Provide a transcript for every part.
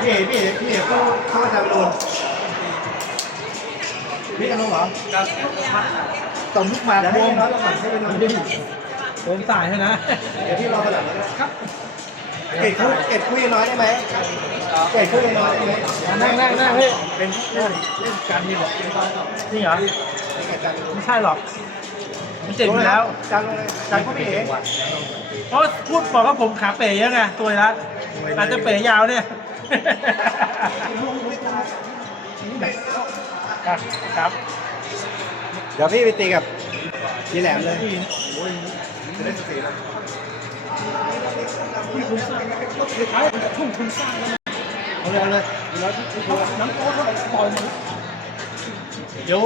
พี่เอ๋พี่เอ๋พี่เอ๋เข้าเข้าอาจารย์โดนนี่กันลงเหรอต่อมุกมาบวมแล้วต้องหมั่นให้เป็นน้ำดิ้นผมสายให้นะเดี๋ยวพี่รอมาหลังนะครับเกรดคุยเกรดคุยน้อยได้ไหมเกรดคุยน้อยได้ไหมนั่งนั่งนั่งเฮ้ยเป็นเล่นเล่นการนี่หรอกจริงเหรอเป็นอาจารย์ไม่ใช่หรอก มันเจ๋งอยู่แล้ว จานลงเลยจานเขาพี่เอ๋เพราะพูดบอกว่าผมขาเป๋เยอะไงตัวละอาจจะเป๋ยาวเนี่ยครับครับเดี๋ยวพี่ไปตีกับพี่แหลมเลยเอาเลยเอาเลยน้ำโค้ชปล่อยมันเดี๋ยว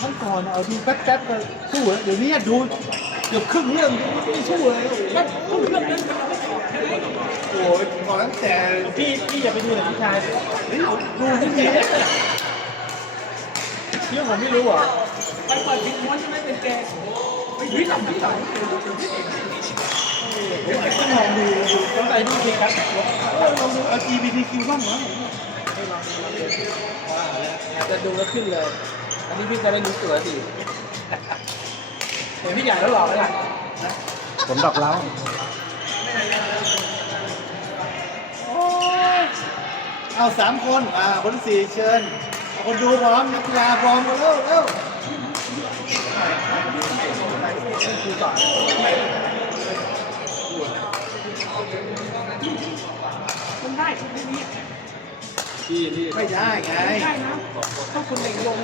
ครั้งก่อนเอาดูแป๊บแป๊บๆก็สู้แล้วเดี๋ยวนี้ดูเกือบครึ่งเรื่องไม่สู้เลยแป๊บครึ่งเรื่องนั้นโอ้ยก่อนตั้งแต่พี่พี่อย่าไปดูแต่ผู้ชายดูที่นี่เรื่องผมไม่รู้เหรอไปเปิดทิ้งม้วนใช่ไหมเป็นแกไปวิ่งหลังวิ่งหลังต้องลองดูดูต้องไปดูจริงครับเออลองดู LGBTQ บ้างเหรอจะดูแล้วขึ้นเลย อันนี้พี่จะได้รู้ตัวสิเห็นพี่ใหญ่แล้วหล่อไหมล่ะผมดอกเล้าเอาสามคน อ่า คนที่สี่เชิญเอาคนดูพร้อมนักกีฬาพร้อมมาเร็วเร็วคือก่อนมันได้คุณไม่มีไม่ได้ไงได้นะต้องคุณเล็งลง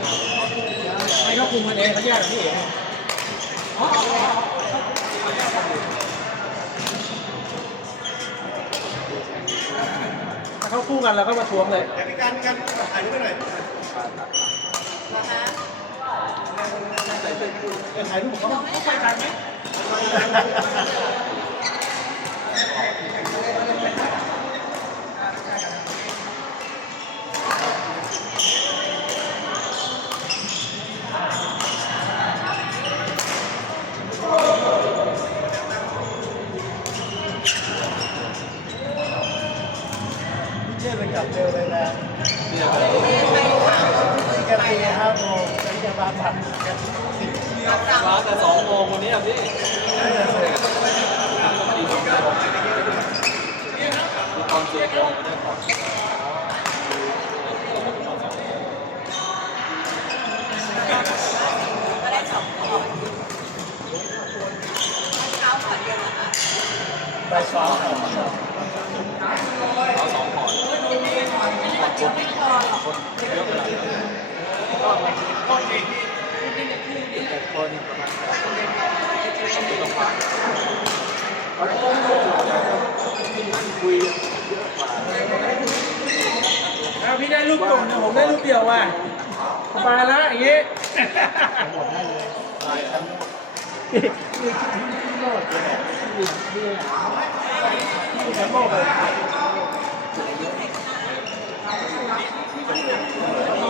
ไม่เขาคุมกันเองเขาแยกกับพี่เองถ้าเขาคู่กันเราก็มาทวงเลยเดี๋ยวมีการมีการถ่ายรูปไปหน่อยจะถ่ายรูปของเขาต้องไปกันไหม เชื่อไปกลับเร็วเลยนะแกตีห้าโมงจะมาบัตร มาแต่สองโมงวันนี้อะพี่ตอนเจ็ดโมงเนี่ยก่อน ไปซ้อม เอาสองพอร์ต แต่คนประ มาณอ้าพี่ได้รูปกลมนะผมได้รูปเดียวว่ะสบายแล้วอย่างงี้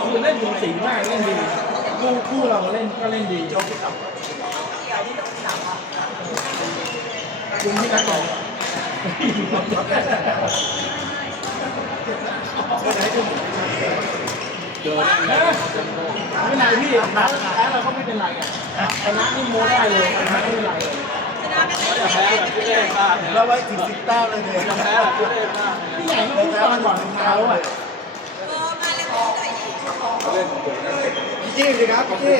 คือเล่นดูสีมากเล่นดีคู่คู่เราเล่นก็เล่นดี คุณที่นักบอกเดินไม่เป็นไรพี่แพ้แพ้เราก็ไม่เป็นไรอะชนะนี่โม้ได้เลยชนะไม่เป็นไรเลยแพ้แบบพี่เล่นมากแล้วไว้ถึงสิบแต้มเลยเนี่ยแพ้แบบพี่เล่นมากพี่ใหญ่ก็พูดตอนก่อนเท้าอะพี่จี้สิครับพี่จี้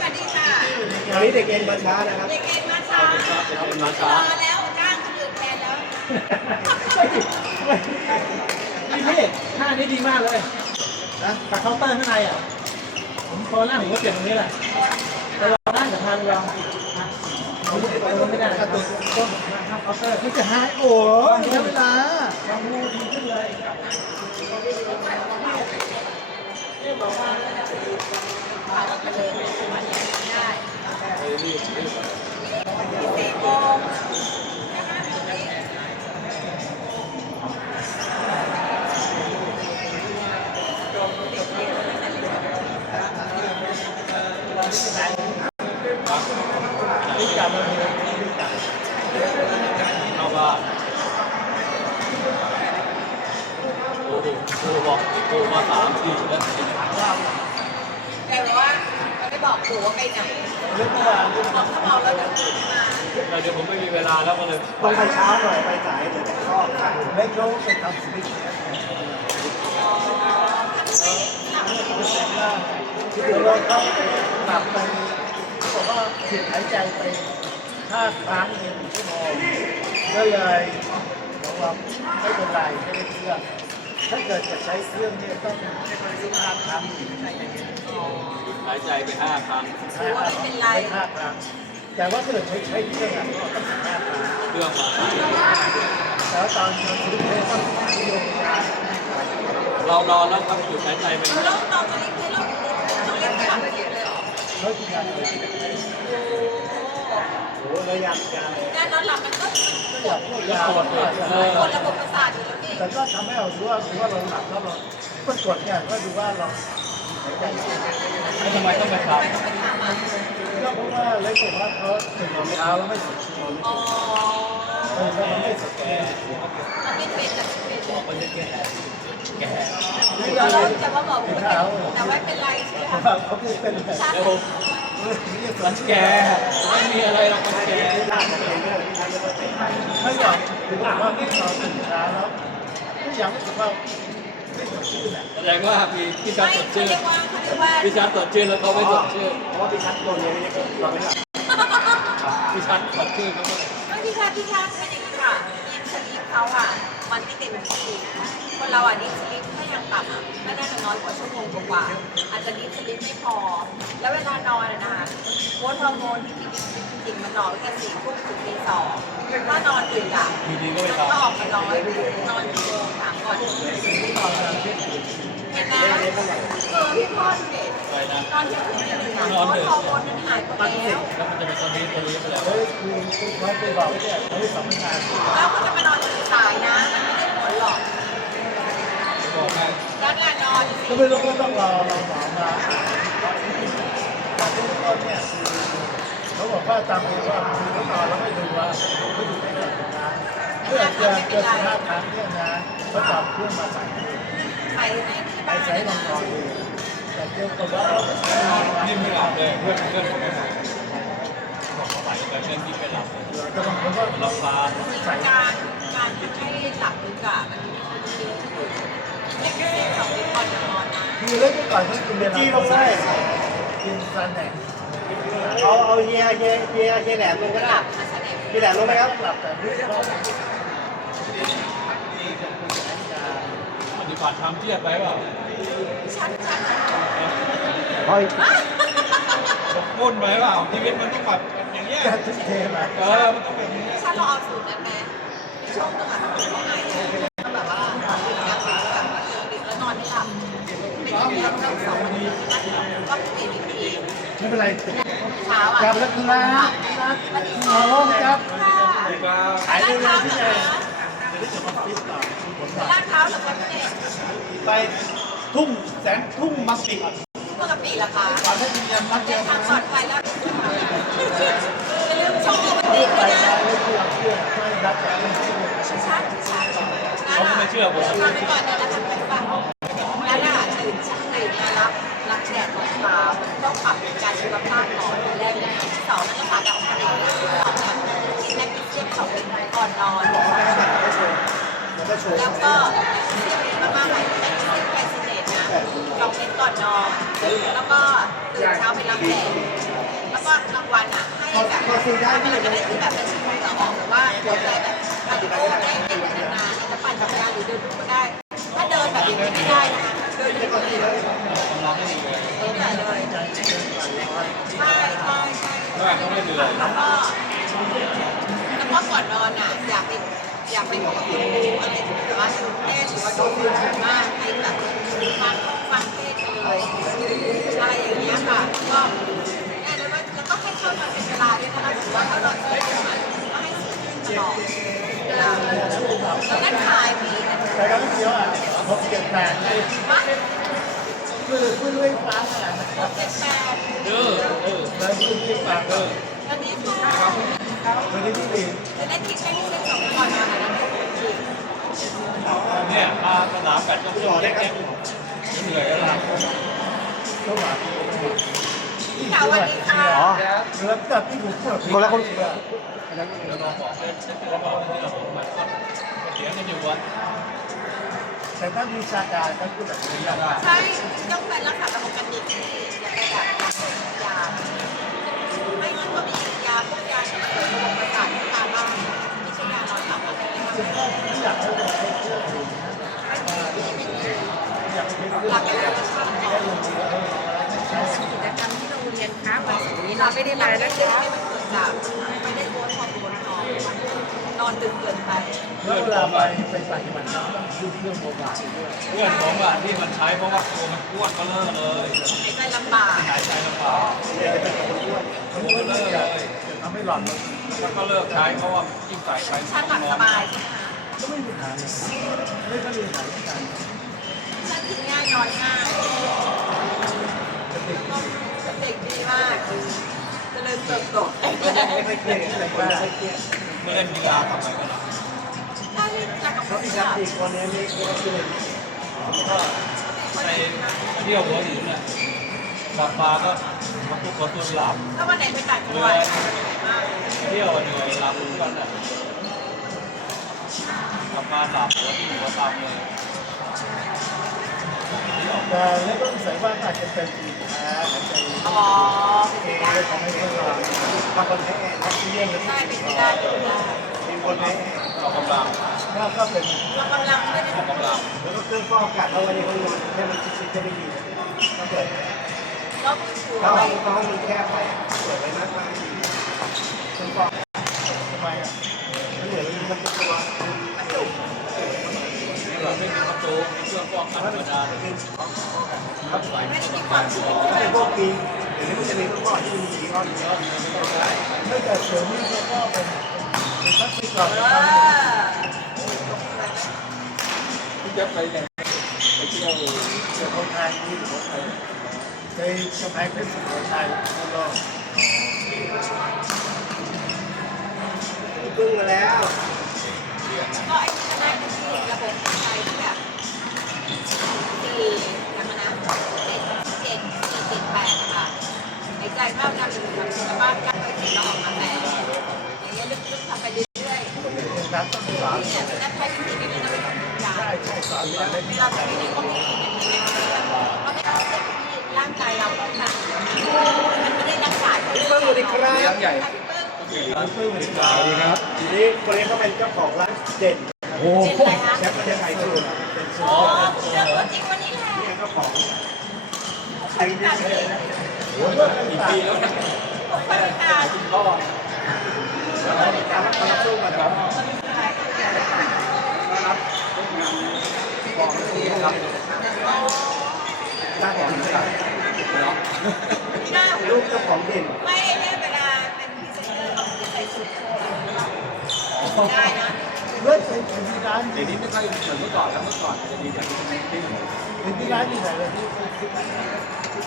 วันนี้เด็กเอ็นมาช้านะครับ มาช้าแล้วจ้างคนอื่นแทนแล้วพี่พี่ท่านี้ดีมากเลยนะกับเคาน์เตอร์ข้างในอะ ผมตอนแรกผมก็เก็บตรงนี้แหละแต่เราได้จากทางเราผมไม่ได้กระตุกต้นทางเคาน์เตอร์พี่จะหายโอ้ยใช้เวลาลองดูดีขึ้นเลย นี่กลับมาเลยเอาว่า รบอกโทรมาสามทีแล้ว แต่ว่าไม่บอกครูว่าไปไหน เรื่องเมื่อวานเรื่อง บอกเขาบอกแล้วเดี๋ยวครูมา เดี๋ยวผมไม่มีเวลาแล้ว ก็เลยต้องไปเช้าหน่อยไปสายเดี๋ยวจะชอบกันไม่เขาไปทำสลิปที่เดี๋ยวเราต้องกลับไปบอกว่าผิดหายใจไปห้าครั้งในหนึ่งชั่วโมงก็เลยบอกว่าไม่เป็นไรไม่ได้เครื่องถ้าเกิดจะใช้เครื่องเนี่ยต้องห้าครั้งหายใจไปห้าครั้งห้าครั้งไม่ห้าครั้ง แต่ว่าถ้าเกิดใช้ใช้เครื่องอะก็ต้องสิบห้ารั้งเครื่องมาแล้วตอนเราซื้อเพลงก็ที่โรงพยาบาลเรานอนแล้วครับหยุดหายใจไปแล้วตอนจะรีบให้เราต้องรีบขับเลยเหรอเขาที่งานเลยโอ้แล้วยังยังการนอนหลับมันก็ก็อยากพูดปวดระบบประสาทอยู่แล้วนี่แต่ก็ทำให้เราดูว่าดูว่าเราหลับแล้วเราก็กดเนี่ยก็ดูว่าเราหายใจแล้วทำไมต้องไปขับ ก็เพราะว่าเล็กบอกว่าเขาตื่นนอนเช้าแล้วไม่สดชื่นอ๋อเออแล้วมันไม่สดชื่นมันไม่เป็นแต่เป็นบอกมันจะแก่แก่ไม่ได้แต่ว่าบอกว่าแต่ว่าเป็นไรใช่ไหมคะเขาไม่เป็นแบบชัดเดี๋ยวมันแก่ไม่มีอะไรหรอกมันแก่ไม่หรอกถึงบอกว่าที่เราตื่นเช้าแล้วก็ยังรู้สึกว่า ชื่นอะแสดงว่ามีพี่ชัดไม่สดเขาชื่นเรียกว่าเขาเรียกว่าพี่ชัดสดชื่นแล้วเขาไม่สดชื่นเพราะว่าพี่ชัดตัวนี้เราไม่หลับพี่ชัดสดชื่นเขาไม่ไม่พี่ชาพี่ชาเป็นอย่างนี้ค่ะยินสลีปเขาอะ มันไม่เต็มที่คนเราอะดิฟสลีปถ้ายังต่ำอะไม่น่าจะน้อยกว่าชั่วโมงกว่าๆอาจจะดิฟสลีปไม่พอ แล้วเวลานอนอะนะคะโค้ดฮอร์โมนที่จริงๆจริงๆมันนอนแต่สี่ทุ่มถึงตีสองถ้านอนดึกอะมันก็ออกมาน้อยนอนกี่โมงถามก่อนเห็นไหมเออพี่พ่อดูเด็กำอนที่ยงคืนตีหนึ่งอะโค้ดฮอร์โมนมันหายไปแล้วแล้วมันจะเป็นตอนนี้ตอนนี้ไปแล้วเฮ้ยคือคือเขาไปบอกว่าเนี่ยเขาได้สำนักงานแล้วคุณจะมานอนตื่นสายนะมันไม่ได้ผลหรอกบอกให้แล้วงานนอนสิก็ไม่รู้ก็ต้องรอรอหมอมาแต่เบื้องต้นเนี่ยเขาบอกว่าตามเองว่าคือเขานอนแล้วไม่ดูว่าเขาอยู่ในเรื่องของงานเพื่อจะเกิดสิบห้าครั้งเนี่ยนะเขาจับเครื่องมาใส่ไปให้ที่บ้านใช้ลองนอน นี่ไม่หลับเลยเพื่อนเพื่อนผมไม่หลับบอกเขาไปแต่เพื่อนที่ไม่หลับแต่บางคนก็หลับตาการการให้หลับลึกอะมันไม่แค่สองคนอนนอนนะคือเล่นไปก่อนเขากินเวลาจีลงได้กินซันแหนกเอาเอาเฮียเฮียเฮียเฮียแหลมลงก็ได้เฮียแหลมลงไหมครับหลับแต่ไม่ชอบปฏิบัติธรรมเครียดไปเปล่าชัดชัด คอยบอกมุ่นไปเปล่าชีวิตมันต้องแบบอย่างเงี้ยแก้ทุกเทมอะเออมันต้องแบบนี้ชัดเราเอาสูตรนั้นไหมช่วงนึงอะถ้าเป็นว่าไงอะแบบว่าตื่นแล้วแบบว่าเจอดึกแล้วนอนไม่หลับเป็นอย่างนี้ทั้งสองวันนี้ก็เปลี่ยนอีกทีไม่เป็นไรเช้าอะจับแล้วครับหมอจับขายเร็วๆที่ไหนลาดเท้าเหรอคะพี่เด็กไปทุ่งแสนทุ่งมังสิป กติละคะก่อนให้กินยำนัดเดีเดิยวนทางปลอดภัยแล้วอย่าลืมชมโอวัลตินไปด้วยนะได้เลยคือเราเชื่อไม่รักแต่ไม่เชื่อชัดชัดเขาไม่เชื่อผมทำไปก่อนนะแล้วทำไปบ้างแล้วน่ะตื่นตื่นมารับรับแดดตอนเช้าต้องปรับการสุขภาพก่อนแรกเลยที่สองนั่นก็ผ่าตัดออกมาเลยที่สองเนี่ยกินแมกนีเซียมสองเป็นก่อนนอน แล้วก็ สองเม็ดก่อนนอนแล้วก็ตื่นเช้าไปรับแดดแล้วก็กลางวันอะให้แบบมันจะได้ที่แบบเป็นชั่วโมงต่อออกหรือว่าหัวใจแบบคาร์ดิโอได้ได้นานๆจะปั่นจักรยานหรือเดินก็ได้ ถ้าเดินแบบนี้ไม่ได้นะเดินไม่ได้เลยกำลังไม่ดีเลยเดินไม่ได้เลยใช่ใช่ใช่แล้วก็แล้วก็ก่อนนอนอะอยากไปอยากไปดูอะไรที่แบบว่าเทศหรือว่าดูฟิล์มมากให้แบบฟังฟังเทศไปเลยอะไรอย่างเงี้ยค่ะก็เนี่ยแล้วก็แล้วก็ให้เข้ามาเป็นเวลาด้ ว่าถ้าเราเจอคนใหม่ก็ให้สื่อตลอดเวลาแล้วนั่นขายพี่แต่ก็ไม่เกี่ยวอะพบเจ็ดแปดคือคือด้วยฟ้าขนาดนั้นหกเจ็ดแปดเออเออแล้วคือด้วยฟ้าเอก็อตอนนี้ค่ะไม่ได้ที่ดีจะเล่นที่ใช้ที่เล่นสองก่อนนอนนะเนี่ยมาขนามกัดก็คุณหมอได้ครับเหนื่อยแล้วล่ะก็หวา พี่ขาวสวัสดีค่ะอ๋อเนื้อแบบที่ผมพูดคนละคนแล้วลองบอกเลยแล้วบอกที่เราบอกมาเสียงกันอยู่วันแต่ถ้ามีชาการก็พูดแบบนี้ได้ใช่ต้องเป็นรักษาระบบการดิบที่อย่าไปแบบยาไม่งั้นก็มียาพวกยาเฉยๆระบบประสาทที่ตามบ้างไม่ใช่ยานอนหลับอะไรที่มันซึ่งก็ไม่อยากให้เราใช้เครื่องดื่มนอยากให้เราหลับไปแล้วก็ชอบได้ลงมือแล้วใช้กิจกรรมที่ โรงเรียนคะวันศุกร์นี้เราไม่ได้มาแล้นะวเดี๋ยวคะให้มันเกิดจากไม่ได้โค้ดความบนนอนนอนดึกเกินไปแล้วเวลาไปไปปฏิบัติธรรมต้องดูเครื่องโมบายด้วยอ้วนของอะที่มันใช้เพราะว่าตัวมันอ้วนก็เลิกเลยหายใจลำบากหายใจลำบากมันก็เลยจะทำให้หลอดลมแล้วก็เลิกใช้เพราะว่ายิ่งใส่ไปฉันหลับสบายใช่ไหมคะก็ไม่มีปัญหาเลยไม่ก็มีปัญหาการฉันกินง่ายนอนง่ายเด็กดีมาก เติบโตไม่ค่อยเครียดอะไรไม่ค่อยเครียดไม่เล่นกีฬาทำอะไมกันล่ะได้จากกับเพราะพี่พี่ชาชัดอีกคนนี้ไม่ไม่เครียดไปเที่ยวหัวหินน่ะกลับมาก็มาตุกกระตุนหลับถ้าวันไหนไปต่างจังหวัดเที่ยวเหนื่อยหลับทุกวันน่ะกลับมาหลับหัวที่หัวตามเลย แต่แล้วก็มีส่ว่าอาจจะเป็นอีกนะหายใจอ๋อเองเลยทำให้เราบางคนแพ้ออกซิเจนใช่เป็นไปได้เป็นไปได้มีคนแพ้ออกกำลังถ้าก็เป็นเรากำลังไม่ได้ออกกำลังแล้วก็เครื่องฟอกอากาศเอาไว้ในห้องนอนให้มันชิดๆจะไม่ดีถ้าเกิดเราไม่ถูกถ้าไม่ห้องห้มันแคบไปเปิดไว้ ปีเดี๋ยวนี้มันจะมีรื่องฟอที่มีข้อนเยอะไม่แต่เดี๋ยนี้เขาก็เป็นเป็นทักษิณก่อนเอนะที่จะไปเนี่ยไปเที่ยวเป็นคนไทยที่อยู่คนไทยในสมัยเป็นสุโขทัยแล้วก็ พึ่งมาแล้ว ก็ไอ้ที่ได้ที่ระบบหายใจที่แบบสี่ยังไงนะเจ็ดเจ็ดสี่เจ็ดแปดค่ะหายใจเข้าทำอยู่ทำสุขภาพกันไปถึงเราออกมาแต่อย่างเงี้ยลึกๆทำไปเรื่อย เป็นการต้องสอนๆเนี่ยจะใช้วิธีนี้นะไม่ต้องกินยาใช่ใช่สอนสอนเล่นเวลาทำนี่ก็ไม่กินอย่างนี้เพราะไม่เอาเสร็จที่ร่างกายเราต้องทำมันไม่ได้รักษาที่เพิ่งสวัสดีครับใหญ่ร้านเพิ่มอีกสวัสดีครับทีนี้คนนี้เขาเป็นเจ้าของร้านเด่นโอ้เป็นอะไรคะแชมป์ประเทศไทยที่เป็นซุปโอ้เปอร์เจอตัวจริงวันนี้แหละเจ้าของไอ้นี่ตัดเลสิยนนะโหเพิ่มเป็นปีปีแล้วนะผมไปไม่ทันพ่อแล้วตอนนี้การรับการสู้มาครับรับ บอกที่รับเจ้าของเด่นหน้าลูกเจ้าของเด่นไม่เนี่ยเวลาเป็นพรีเซนเตอร์ต้องใส่สูทโชว์ได้นะเลือดเป็นที่ร้านเดี๋ยวนี้ไม่ค่อยเหมือนเมื่อก่อนแล้วเมื่อก่อนจะดีกว่านี้เป็นที่ร้านที่ไหนเลยที่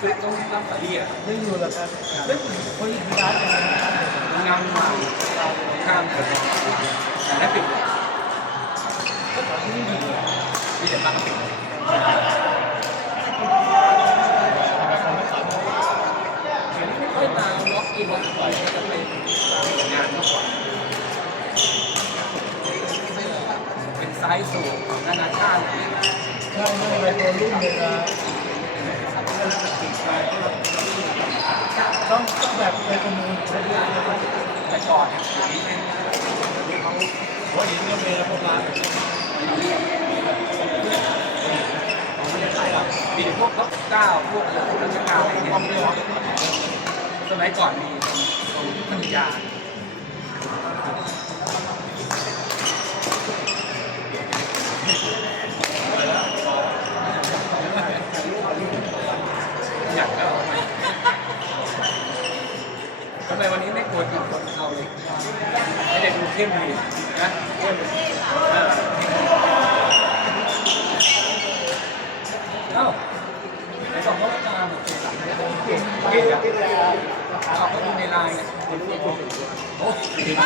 คือต้องรับสายอะไม่อยู่หรอกครับไม่คนที่ร้านเนี่งามมากข้ามเลยแต่ถ้าปิดมีแต่ตั้งปิดไม่ ค่อยตามล็อกอินล็อกปล่อยจะไปงานมากกว่าเป็นไซส์สูงนานาชาติใช่ไม่เป็นตัวรุ่นเลยนะต้องต้องแบบไปประมูลไปเรื่อยแต่ก่อนเนี่ยเขาหัวหินก็มีแล้วพวกร้าน มีพวกรถเก้าพวกรถเก้าอะไรเนี่ยสมัยก่อนมีตรงพัทยาอยากแล้วทำไมวันนี้ไม่กลัวกินคนเอาเลยไม่ได้ดูเข้มดีนะเข้มเออเเขาก็ดูในไลน์นะโอ้โหเมา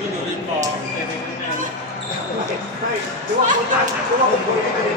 ดูอยู่ริมบ่อไม่หรืว่าคนจ้างหรือว่าคนคนนี้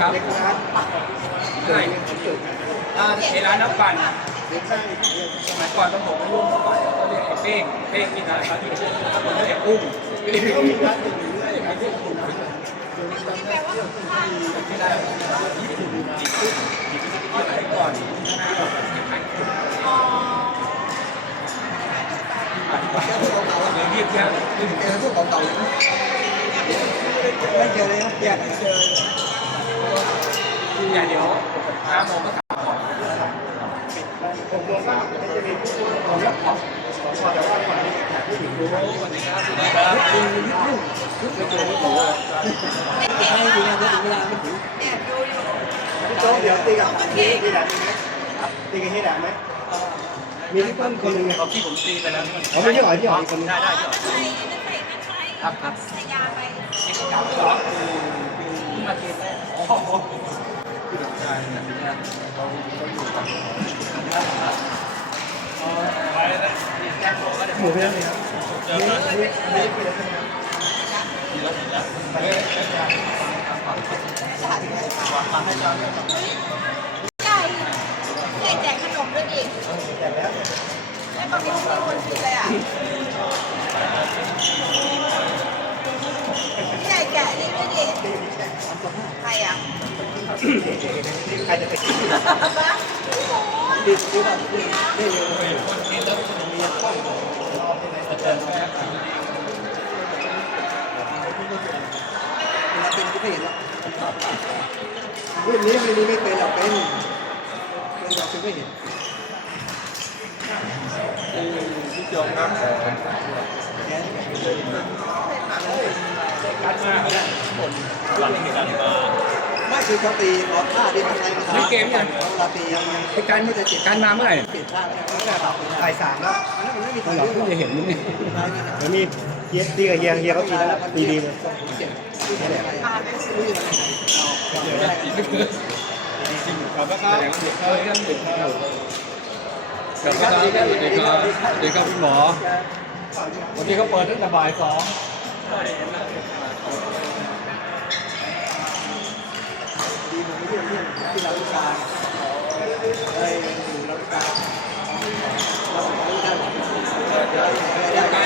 ครับเล็กร้านใช่ถ้าในร้านน้ำปั่นสมัยก่อนต้องบอกว่ารุ่นเมื่อก่อนเขาเรียกไอ้เป้งเป้งกินอะไรครับที่ถ้าคนเรียกอุ้มไม่ได้ก็มีร้านอื่นเรื่อยๆที่ถูกไม่ได้ญี่ปุ่นจีบปุ๊บจีบที่ไหนก่อนเดี๋ยวเรียกยากเจอพวกเก่าๆไม่เจอเลยนะแยกเจอ อย่าเดี๋ยวห้าโมงก็กลับก่อนผมมองว่ามันจะมีผู้ของรับของพอแต่ว่าฝั่งนี้แขกผู้หญิงรู้วัสดีครับสวัสดีครับให้ดีนะเดี๋ยวถึงเวลาไม่ถึงแอบดูอยู่พี่โจ๊กเดี๋ยวตีกับตีตีดับไหมตีกันให้ดับไหมมีพี่เปิ้ลคนหนึ่งเขาที่ผมตีไปแล้วเขาไม่ใช่หอยที่หอยคนนึงได้ได้ได้ใส่ไม่ใส่ไม่ใส่ครับครับใส่ยาไปเช็คกลับเหรอคือมาเกณฑ์แรก อ๋อคือดอกชายแบบนี้นะเขาเขาอยู่กับไปเลยแจ้งผมก็ได้หมูเพี้ยนเลยครับไม่ไม่ไม่ได้กินอะไรครับดีแล้วดีแล้วไปเลยมาให้จอนไก่ไก่แจกขนมด้วยดิแต่แล้วแล้วก็มีคนกินเลยอะไก่แกนี่ด้วยดิใครอะ ใครจะไปกินบ้าโอ้โหดิบหรือเปล่าได้เร็วคนกินแล้วมีข้าวอาจารย์แม่เราเป็นที่ไม่เห็นหรอกเรื่องนี้ไม่รู้ไม่เป็นหรอกเป็นเป็นเราเป็นไม่เห็นที่จงนะแกการมาเนี่ยหลังที่กันมาไม่ คือเขาตีขอท่าที่มันใช้มีเกมยัง เราตียังยังไอ้การไม่จะเจ็บการมาเมื่อไหร่เปลี่ยนท่าแล้วก็แบบถ่ายสามแล้วมันไม่มีตัวเราเพิ่งจะเห็นมึงเนี่ยมันมีเฮียตีกับเฮียเฮียเขาตีแล้วตีดีเลยขอบคุณครับสว่าเด็กเขาเรื่องเด็กเขากลับมาครับสวัสดีครับสวัสดีครับพี่หมอวันนี้เขาเปิดตั้งแต่บ่ายสอง ดีมันไม่เรื่องเรื่องที่เราลูกตาอะไรอยู่เราลูกตาเราไม่ได้หรอกได้ได้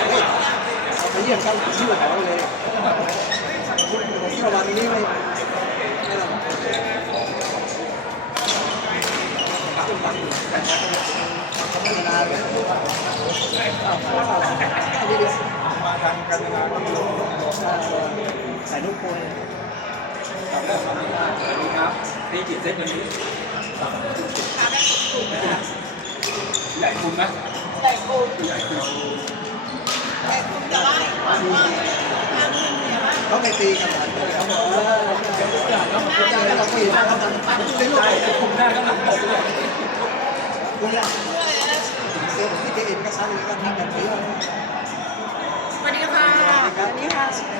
เอาไปเยี่ยมเขาชื่อเขาเลยที่เราวันนี้ไม่ไม่หรอกธรรมาเลยมาทำกันงานที่ลงใส่ลูกโป่งกับเรื่องความดีสวัสดี ครับตีจิตเซตวันนี้ใหญ่คุณไหมไก่ปูใหญ่คุณไก่ปูแต่ว่าก่อนว่าทางเนี่ยว่าเขาไปตีกันเขาบอกว่าแล้วเราก็เห็นเขาเป็นลูกใช่คุณได้ก็หลังตกเลยคุณเนี่ยเจอที่เจเอ็นก็ซ้ำเลยก็ทำแบบนี้สวัสดีค่ะสวัสดีค่ะ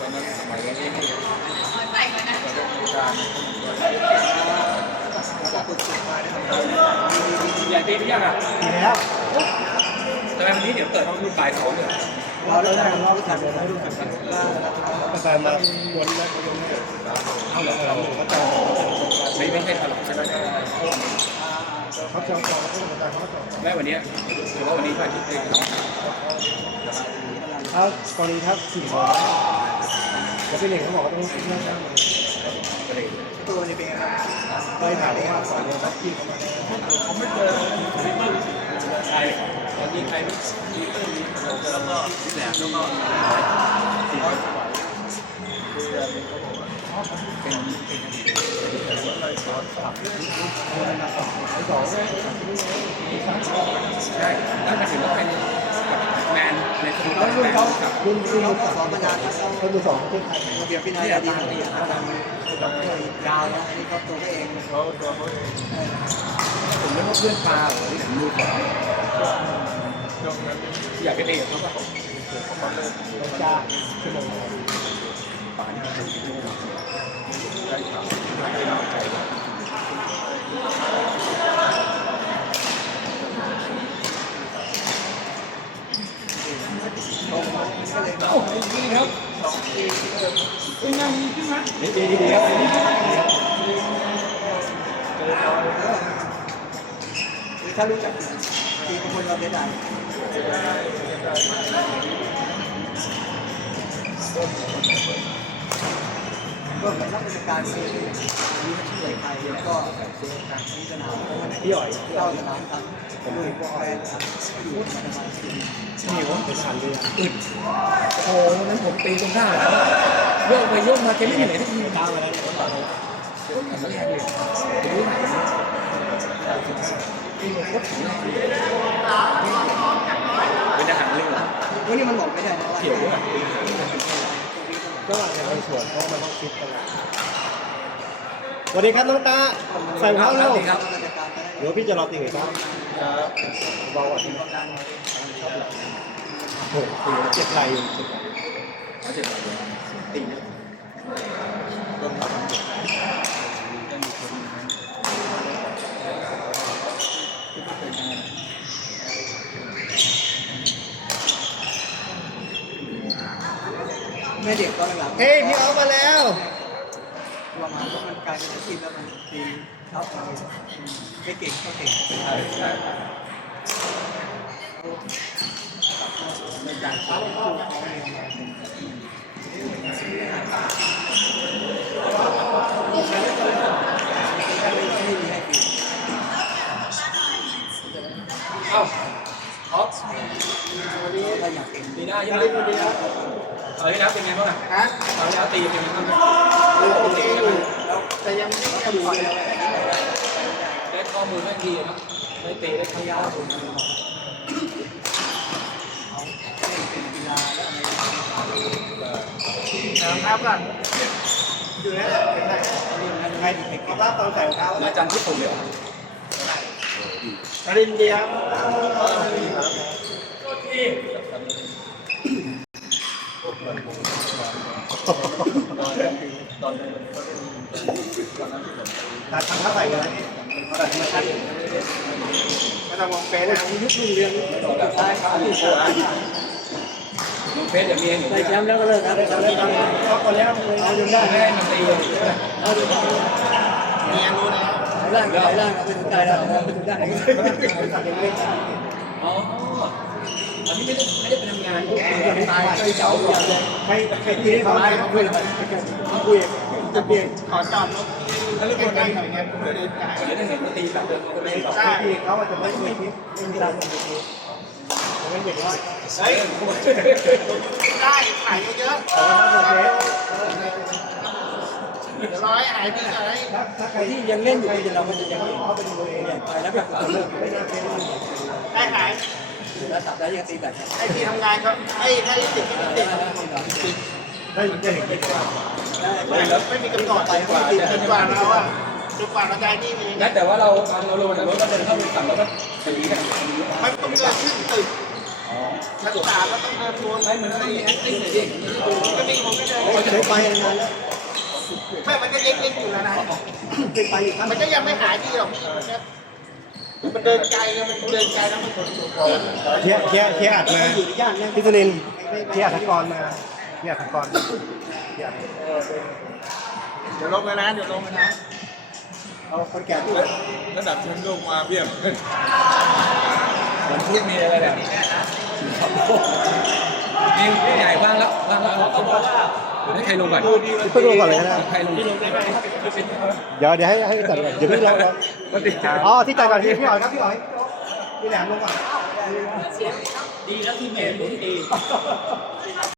ตอนนั้นสมัยนี้ ใส่มานะ ใหญ่ตีหรือยังอะ ดีแล้ว แต่วันนี้เดี๋ยวเปิดห้องรุ่นบ่ายสองเลยเราได้ได้เรารู้จักเลยนะรู้จักกันแต่มาวนแล้ววนแล้วเอาเหรอเราก็จะไม่ไม่ใช่ตลอดใช่ไหมเขาจะต่อเขาจะต่อเขาต่อแม่วันนี้ถือว่าวันนี้พระอาทิตย์เองครับถ้ากรณีถ้าสี่โมงแล้วพี่เน่งเขาบอกว่าต้องนั่งนั่งตัวนี้เป็นไงครับไปถามว่าสอนเรียนบัคกี้เขามาผมไม่เจอใค รตอนนี้ใครไม่มีเพื่อนมีแล้วก็แหลมแล้วก็เป็นเป็นใช่แล้วมาถึงว่าเป็นแมนในสมุดแล้วรุ่นแมนเขากับรุ่นรุ่นเขาเขาสอนมานานแล้วคนที่สองประเทศไทยระเบียบวินัยดีดีเขาทำแบบยาวนะอันนี้เขาตัวเองเขาตัวเขาเองผมไม่ว่าเพื่อนปลาหรือที่ผมดูก่อน อยากเป็นเอกเขาเขาเลิกจ้าชั่วโมงป่านี่เขาเป็นได้ข่าวได้ข่าวใจก็เลยเอ้านี่ครับเป็นไงดีขึ้นไหมดีดีดีครับดีคือถ้ารู้จัก ทีบางคนเราเสียดายก็เหมือนนักวิชาการที่มีชื่อไทยแล้วก็มีสนามเพราะมันพี่อ๋อยเก้าสนามครับผมดูแฟนครับอยู่มาประมาณสี่หิวเป็นผ่านเรืออึดโอ้วันนั้นผมตีตรงข้างเขาโยกไปโยกมาแกไม่เหนื่อยทักทีตามมาแล้วเนี่ยโคตรแข็งแรงเลยผมรู้ไหน ตีมันโคตรแข็งแรงเป็นทหารเรือวันนี้มันบอกไม่ได้นะว่าเขียวด้วยก็ในบางส่วนเพราะมันต้องคิดตลอดสวัสดีครับน้องตาใส่รองเท้าแล้วครับราชการไปได้เดี๋ยวพี่จะรอตีหรือเปล่าเบาอะโอ้โหเจ็บไหล่อยู่เขาจะตีนะโดนห แม่เด็กตอนหลังเฮ้ยพี่เอามาแล้วประมาณว่ามันกลายเป็นอาชีพแล้วมันตีทับเราไม่เก่งก็เก่งใช่ใช่ในการเขาเขาเขาเรียนมาเป็นไม่มีให้ปีเอ้าออฟถ้าอยากเป็นตีได้ใช่ไหม เอ้ยนะเป็นไงบ้างอะฮะตอนนี้ตีเป็นไงบ้างโอเคอยู่แต่ยังไม่ได้ปล่อยเลยได้ข้อมูลไม่ดีนะได้ตีได้ข้อยาวเอาเล่นเป็นกีฬาแล้วอะไรนะครับก่อนอยู่นะเห็นไหมเรียนนั้นใครขอรับตอนใส่รองเท้าอาจารย์ที่ผมเดี๋ยวปริ ญญาตัดทางเข้าใส่เลยไม่ต้องมองเป็นนะยุครุ่งเรืองได้ครับลุงเพชรเดี๋ยวมีให้หนูได้แชมป์แล้วก็เลิกนะได้แชมป์แล้วก็เลิกเขาคนแล้วเลยเอาจนได้ให้มันตีเอาจนได้เมียรู้นะไหล่างไหล่ล่างเอาไปถึงใจแล้วเอาไปถึงได้อ๋ออันนี้ไม่ได้ไม่ได้ไปทำงานตายเคยเจ้าอย่างเลยใครใครตีให้เขาได้เขาคุยกันเขาคุย จะเปลี่ยนขอจอดรถแล้วใกล้ๆหน่อยไงผมเดินไกลวันนี้ได้เห็นว่าตีแบบเดิมก็ไม่บอกใช่ที่เขาอาจจะไม่มีคลิปไม่มีเราไม่มีไม่เด็กว่าเฮ้ยได้ถ่ายเยอะขอทำโอเคๆเดี๋ยวร้อยหายไปไหนถ้าใครที่ยังเล่นอยู่ที่เราก็จะยังเล่เขาเป็นตัวเองเนี่ยไปแล้วแบบเลิกไม่น่าเป็นได้หายแล้วตัดได้ยังตีแบบไอ้ที่ทำงานเขาไอ้ถ้าเล่นติดติดได้ได้เห็นดีกว่า ไม่ไม่มีกำหนดไปกว่าจนกว่าเราอะจนกว่าเราได้นี่เองงั้นแต่ว่าเราเราลงจากรถก็เดินเข้าไปฝั่งแล้วก็ตีกันมันต้องเดินขึ้นตึกชั้นสามแล้วต้องเดินรวมไม่เหมือนต้องมีแอคติ้งเลยดิก็มีผมก็เดินไปนานแล้วไม่มันก็เล็กๆอยู่แล้วนะไปมันก็ยังไม่หายดีหรอกมันเดินไกลมันเดินไกลแล้วมันทนตัวเทียเทียเทียอัดมาพี่สุนินเทียอัดกรมาเทียอัดกร เทียเดี๋ยวลงไปนะเดี๋ยวลงไปนะเอาคนแก่ที่ระดับชมป์โลกมาเพียบวันพุธมีอะไรแบบนี้นี่ใหญ่ว่างแล้วว่างแล้วเขาบอกว่าให้ใครลงก่อนเพิ่งลงก่อนเลยนะใครลงเดี๋ยวเดี๋ยวให้ให้จัดก่อนเดี๋ยวพี่เราเราก็ติดตามอ๋อที่จัดก่อนพี่พี่อ๋อยครับพี่อ๋อยพี่แหลมลงก่อนดีแล้วที่เมย์หนุนดี